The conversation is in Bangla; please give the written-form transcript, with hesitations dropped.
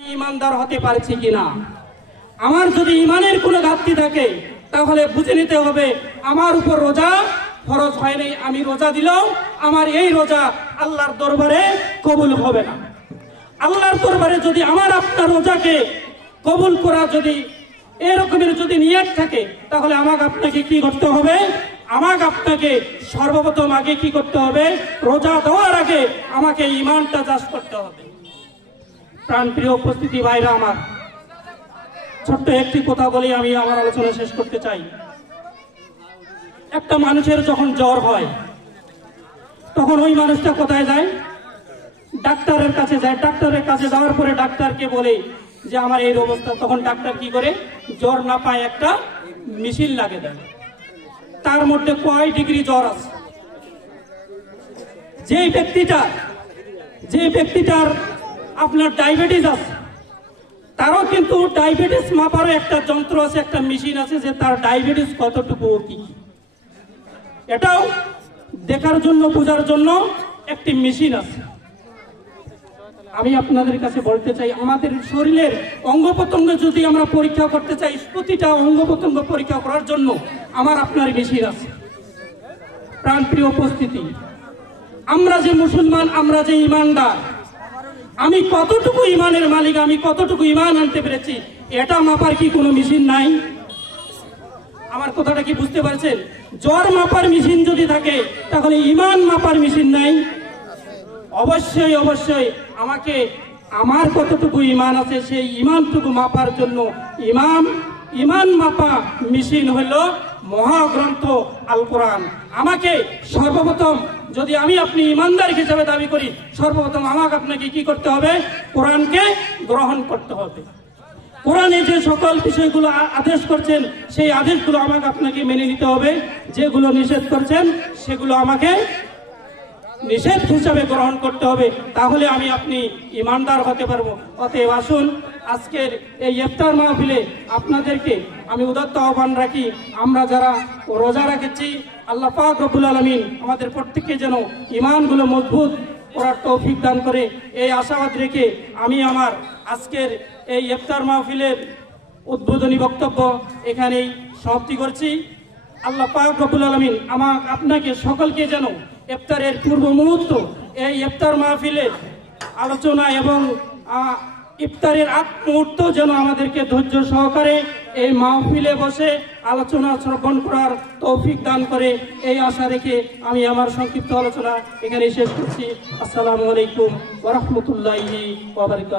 ईमानदार होते पारছি কিনা। আমার যদি ঈমানের কোনো ঘাটতি থাকে তাহলে বুঝে নিতে হবে আমার উপর রোজা ফরজ হয় নাই, আমি রোজা দিলেও আমার এই রোজা আল্লাহর দরবারে কবুল হবে না। আল্লাহর দরবারে যদি আমার আপনার রোজাকে কবুল করা যদি এরকমের যদি নিয়ত থাকে তাহলে আমাকে আপনাকে কি করতে হবে, আমাকে আপনাকে সর্বপ্রথম আগে কি করতে হবে, রোজা দেওয়ার আগে আমাকে ঈমানটা যাচ করতে হবে। প্রাণপ্রিয় উপস্থিতি ভাইরা আমার, ছোট্ট একটি কথা বলে আমি আমার আলোচনা শেষ করতে চাই। একটা মানুষের যখন জ্বর হয় তখন ওই মানুষটা কোথায় যায়, ডাক্তারের কাছে যায়। ডাক্তারের কাছে যাওয়ার পরে ডাক্তারকে বলে যে আমার এই অবস্থা, তখন ডাক্তার কি করে, জ্বর না পায় একটা মেশিন লাগে দেয়, তার মধ্যে কয় ডিগ্রি জ্বর আছে। যে ব্যক্তিটার আপনার ডায়াবেটিস আছে, তারও কিন্তু ডায়াবেটিস মাপারও একটা যন্ত্র আছে, একটা মেশিন আছে যে তার ডায়াবেটিস কতটুকু কি, এটাও দেখার জন্য বোঝার জন্য একটি মেশিন আছে। আমি আপনাদের কাছে বলতে চাই, আমাদের শরীরের অঙ্গ প্রত্যঙ্গ যদি আমরা পরীক্ষা করতে চাই, প্রতিটা অঙ্গ প্রত্যঙ্গ পরীক্ষা করার জন্য আমার আপনার মেশিন আছে। প্রাণপ্রিয় উপস্থিতি, আমরা যে মুসলমান, আমরা যে ঈমানদার, আমি কতটুকু ঈমানের মালিক, আমি কতটুকু ঈমান আনতে পেরেছি, এটা মাপার কি কোনো মেশিন নাই? আমার কথাটা কি বুঝতে পারছেন? জ্বর মাপার মেশিন যদি থাকে তাহলে ঈমান মাপার মেশিন নাই? অবশ্যই অবশ্যই আমাকে আমার কতটুকু ঈমান আছে সেই ঈমানটুকু মাপার জন্য ঈমান মাপা মেশিন হলো মহাগ্রন্থ আল কোরআন। আমাকে সর্বপ্রথম, যদি আমি আপনি ঈমানদার হিসেবে দাবি করি, সর্বপ্রথম আমাকে আপনাকে কি করতে হবে, কোরআনকে গ্রহণ করতে হবে। কোরআনে যে সকল বিষয়গুলো আদেশ করছেন সেই আদেশগুলো আমাকে আপনাকে মেনে নিতে হবে, যেগুলো নিষেধ করছেন সেগুলো আমাকে নিষেধ হিসাবে গ্রহণ করতে হবে, তাহলে আমি আপনি ঈমানদার হতে পারবো। অতএব আসুন আজকের এই ইফতার মাহফিলে আপনাদেরকে আমি উদাত্ত আহ্বান রাখি, আমরা যারা রোজা রেখেছি আল্লাহ পাক রব্বুল আলামিন আমাদের প্রত্যেককে যেন ঈমানগুলো মজবুত করার তৌফিক দান করে, এই আশাবাদ রেখে আমি আমার আজকের এই ইফতার মাহফিলের উদ্বোধনী বক্তব্য এখানেই সমাপ্তি করছি। আল্লাহ পাক রব্বুল আলামিন আপনাকে সকলকে যেন ইফতারের পূর্ব মুহূর্ত, এই ইফতার মাহফিলের আলোচনা এবং ইফতারের আগ মুহূর্ত যেন আমাদেরকে ধৈর্য সহকারে এই মাহফিলে বসে আলোচনা শ্রবণ করার তৌফিক দান করে, এই আশা রেখে আমি আমার সংক্ষিপ্ত আলোচনা এখানে শেষ করছি। আসসালামু আলাইকুম ওয়া রাহমাতুল্লাহি ওয়া বারাকাতুহু।